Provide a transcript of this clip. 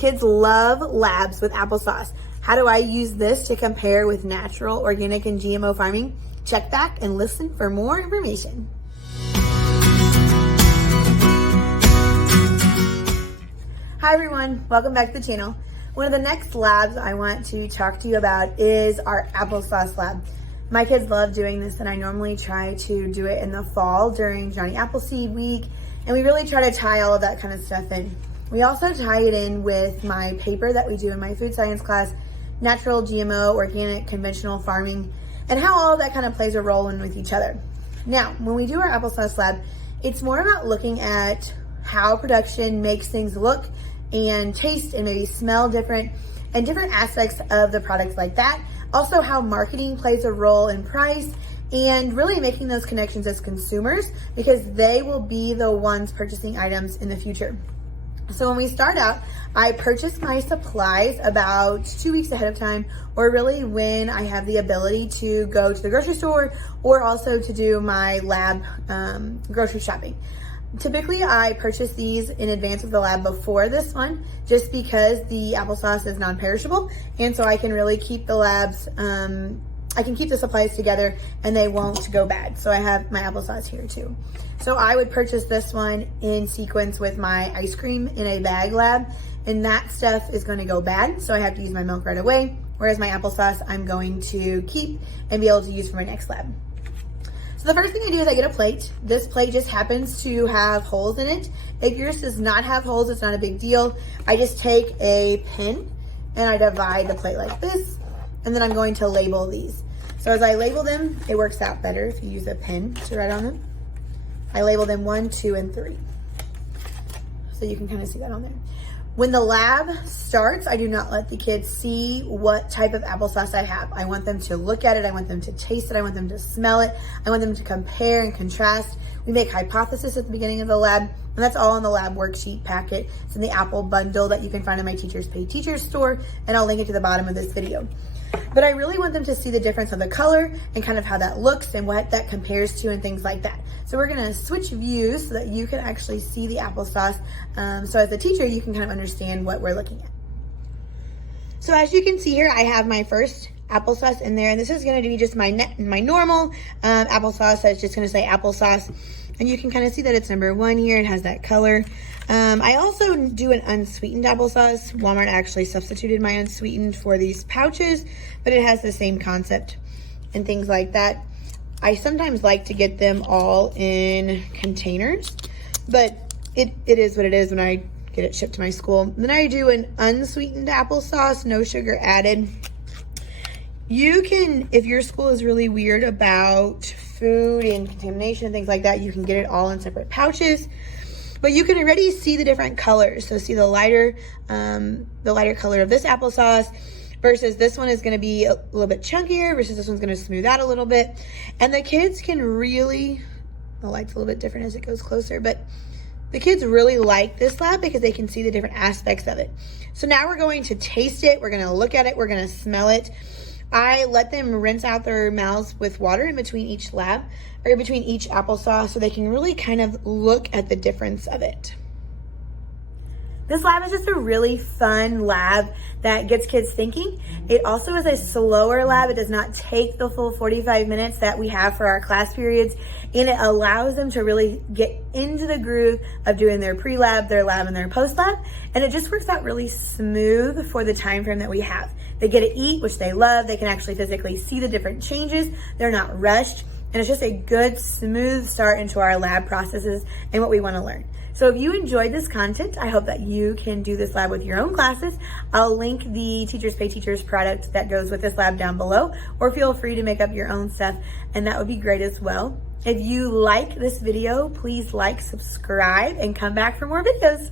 Kids love labs with applesauce. How do I use this to compare with natural, organic, and GMO farming? Check back and listen for more information. Hi everyone, welcome back to the channel. One of the next labs I want to talk to you about is our applesauce lab. My kids love doing this, and I normally try to do it in the fall during Johnny Appleseed week, and we really try to tie all of that kind of stuff in. We also tie it in with my paper that we do in my food science class, natural, GMO, organic, conventional farming, and how all of that kind of plays a role in with each other. Now, when we do our applesauce lab, it's more about looking at how production makes things look and taste and maybe smell different, and different aspects of the products like that. Also how marketing plays a role in price, and really making those connections as consumers, because they will be the ones purchasing items in the future. So when we start out, I purchase my supplies about 2 weeks ahead of time, or really when I have the ability to go to the grocery store, or also to do my lab grocery shopping. Typically, I purchase these in advance of the lab before this one, just because the applesauce is non-perishable, and so I can really keep the labs, I can keep the supplies together and they won't go bad. So I have my applesauce here too. So I would purchase this one in sequence with my ice cream in a bag lab, and that stuff is going to go bad, so I have to use my milk right away, whereas my applesauce I'm going to keep and be able to use for my next lab. So the first thing I do is I get a plate. This plate just happens to have holes in it. If yours does not have holes, it's not a big deal. I just take a pen and I divide the plate like this, and then I'm going to label these. So as I label them, it works out better if you use a pen to write on them. I label them 1, 2, and 3. So you can kind of see that on there. When the lab starts, I do not let the kids see what type of applesauce I have. I want them to look at it. I want them to taste it. I want them to smell it. I want them to compare and contrast. We make hypothesis at the beginning of the lab, and that's all in the lab worksheet packet. It's in the Apple bundle that you can find in my Teachers Pay Teachers store, and I'll link it to the bottom of this video. But I really want them to see the difference of the color and kind of how that looks and what that compares to and things like that. So we're gonna switch views so that you can actually see the applesauce. So as a teacher, you can kind of understand what we're looking at. So as you can see here, I have my first applesauce in there, and this is gonna be just my normal applesauce. That's just gonna say applesauce. And you can kind of see that it's number 1 here. It has that color. I also do an unsweetened applesauce. Walmart actually substituted my unsweetened for these pouches, but it has the same concept and things like that. I sometimes like to get them all in containers, but it is what it is when I get it shipped to my school. Then I do an unsweetened applesauce, no sugar added. You can, if your school is really weird about food and contamination and things like that, you can get it all in separate pouches. But you can already see the different colors. So see the lighter color of this applesauce versus this one is going to be a little bit chunkier versus this one's going to smooth out a little bit. And the kids can really, the light's a little bit different as it goes closer, but the kids really like this lab because they can see the different aspects of it. So now we're going to taste it. We're going to look at it. We're going to smell it. I let them rinse out their mouths with water in between each lab, or between each applesauce, so they can really kind of look at the difference of it. This lab is just a really fun lab that gets kids thinking. It also is a slower lab. It does not take the full 45 minutes that we have for our class periods, and it allows them to really get into the groove of doing their pre-lab, their lab, and their post-lab, and it just works out really smooth for the time frame that we have. They get to eat, which they love. They can actually physically see the different changes. They're not rushed, and it's just a good, smooth start into our lab processes and what we want to learn. So if you enjoyed this content, I hope that you can do this lab with your own classes. I'll link the Teachers Pay Teachers product that goes with this lab down below, or feel free to make up your own stuff, and that would be great as well. If you like this video, please like, subscribe, and come back for more videos.